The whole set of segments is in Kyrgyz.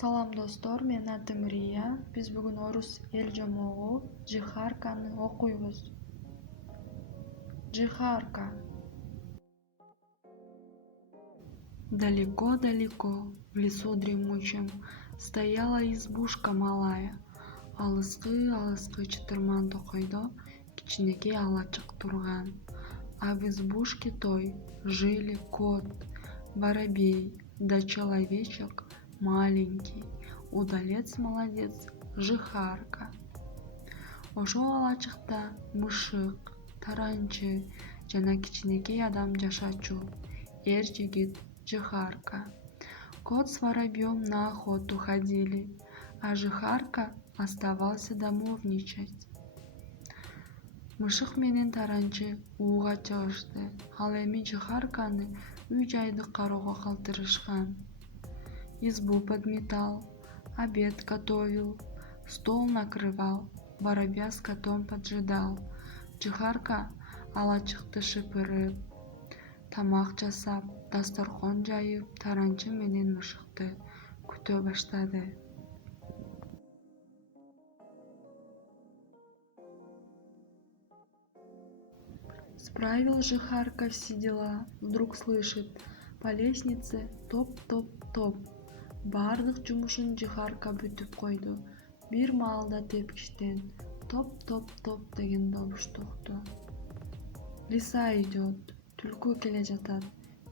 Салам достор, мен атым Рия. Биз бүгүн орус эл жомогу жихарканы окуйбуз. Жихарка. Далеко-далеко, в лесу дремучем, стояла избушка малая. Алыскы чытырман токойдо кичинекей алачык турган. А в избушке той жили кот, воробей, да человечек маленький, удалец молодец, жихарка. Ошол алачыкта мышык, таранчы жана кичинекей адам жашачу, эр жигит жихарка. Кот с воробьем на охоту ходили, а жихарка оставался домовничать. Мышык менен таранчы ууга чыгышты, ал эми жихарканы үй жайды кароого калтырышкан. Избу подметал, обед готовил, стол накрывал, воробья с котом поджидал. Жихарка алачыкты шыпырып, тамак жасап, дасторкон жайып, таранчы менен мышыкты күтө баштады. Справил жихарка все дела, вдруг слышит по лестнице топ-топ-топ. Бардык жумушун жихарка бүтүп койду. Бир маалда тепкичтен топ-топ-топ деген добуш укту. Лиса идет, түлкү келе жатат.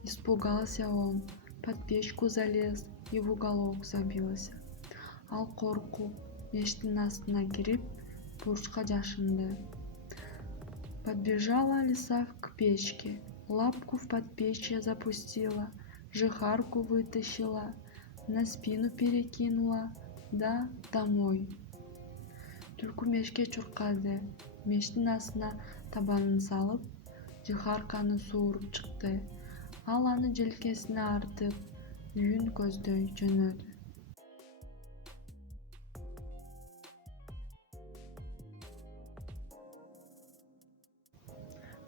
Испугался он, под печку залез и в уголок забился. Ал коркуп, мештин астына кирип, бурчка жашынды. Подбежала лиса к печке, лапку в подпечье запустила, жихарку вытащила, на спину перекинула, да домой. Түлкү мешке чуркады, мештин астына табанын салып, жихарканы сууруп чыкты. Ал аны желкесине артып, үйүн көздөй жөнөдү.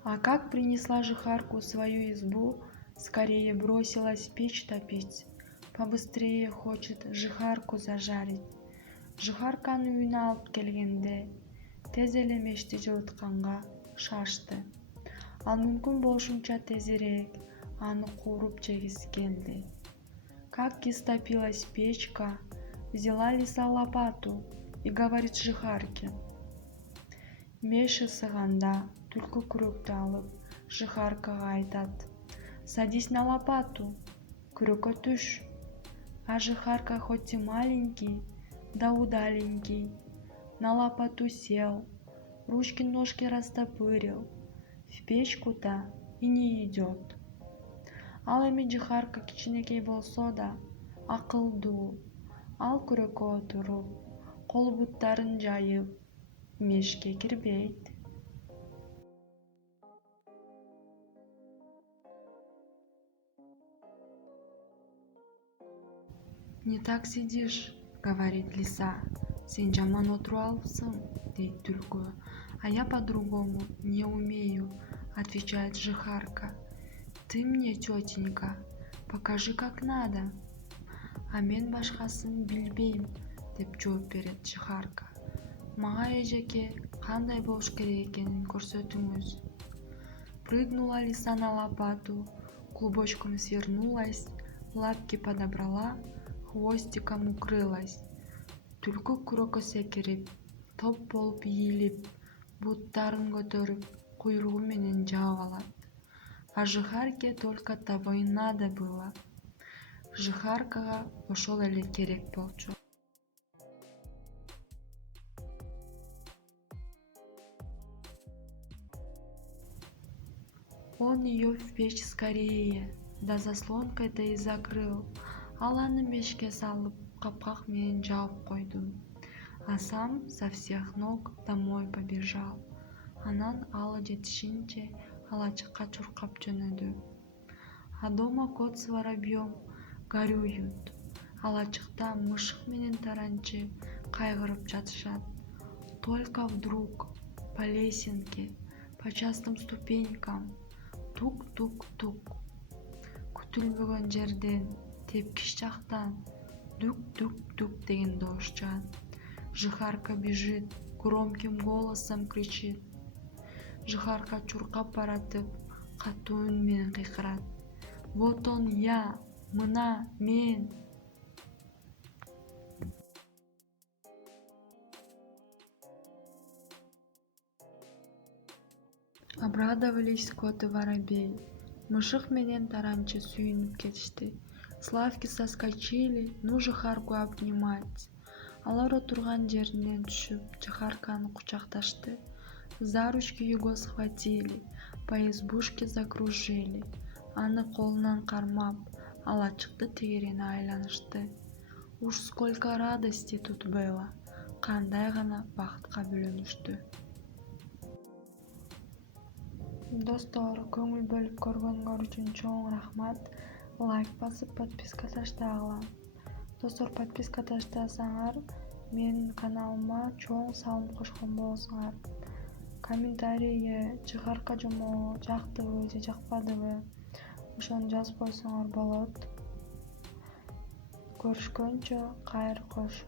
А как принесла жихарку свою избу, скорее бросилась печь топить. Побыстрее хочет жихарку зажарить. Жихарканы үйүнө алып келгенде, тез эле мешти жылытканга шашты. Ал мүмкүн болушунча тезирээк аны кууруп жегиси келди. Как истопилась печка, взяла лиса лопату и говорит жихарке: меш ысыганда түлкү күрөктү алып, жихаркага айтат: садись на лопату, күрөккө түш. А жихарка хоть и маленький, да удаленький, на лопату сел, ручки-ножки растопырил, в печку-то и не идет. Ал эми жихарка кичинекей болсо да акылдуу. Ал күрөккө отуруп, кол буттарын жайып, мешке кирбейт. Не так сидишь, говорит лиса. Сен жаман отуруп алыпсың, дейт түлкү. А я по-другому не умею, отвечает жихарка. Ты мне, тетенька, покажи, как надо. А мен башкасын билбейм, деп жооп берет жихарка. Мага эжеке кандай болуш керек экенин көрсөтүңүз. Прыгнула лиса на лопату, клубочком свернулась, лапки подобрала, хвостиком укрылась. Түлкү күрөккө секирип, топ болуп ийилип, буттарын көтөрүп, куйругу менен жаап алат. А жихарке только того и надо было. Жихаркага ошол эле керек болчу. Он ее в печь скорее, да заслонкой-то и закрыл. Ал аны мешке салып, капкак менен жаап койду. А сам со всех ног домой побежал. Анан алы жетишинче алачыкка чуркап жөнөдү. А дома кот с воробьем горюют. Алачыкта мышык менен таранчы кайгырып жатышат. Только вдруг по лесенке, по частым ступенькам тук-тук-тук. Күтүлбөгөн жерден, тепкич жактан Дук-дук-дук деген дауыс чыгат. Жихарка бежит, громким голосом кричит. Жихарка чуркап баратып, катуу үн менен кыйкырат. Вот он я, мына мен. Обрадовались кот и воробей. Мышык менен таранчы сүйүнүп кетишти. Славки соскочили, ну Жихарку обнимать. Алар отурган жеринен түшүп, Жихарканы кучакташты. За ручки его схватили, по избушке закружили. Аны колунан кармап, алачыкты тегерене айланышты. Уж сколько радости тут было, кандай гана бакытка бөлөнүштү. Достор, көңүл бөлүп көргөнгөр үчүн чоң рахмат. Лайк басып, подписка таштагыла. Достор, подписка таштасаңар, менин каналыма чоң салым кошкон болосуңар. Комментарийге Жихарка жомоо жактыбы же жакпадыбы, ошону жазып койсоңор болот. Көрүшкөнчө, кайыр кош.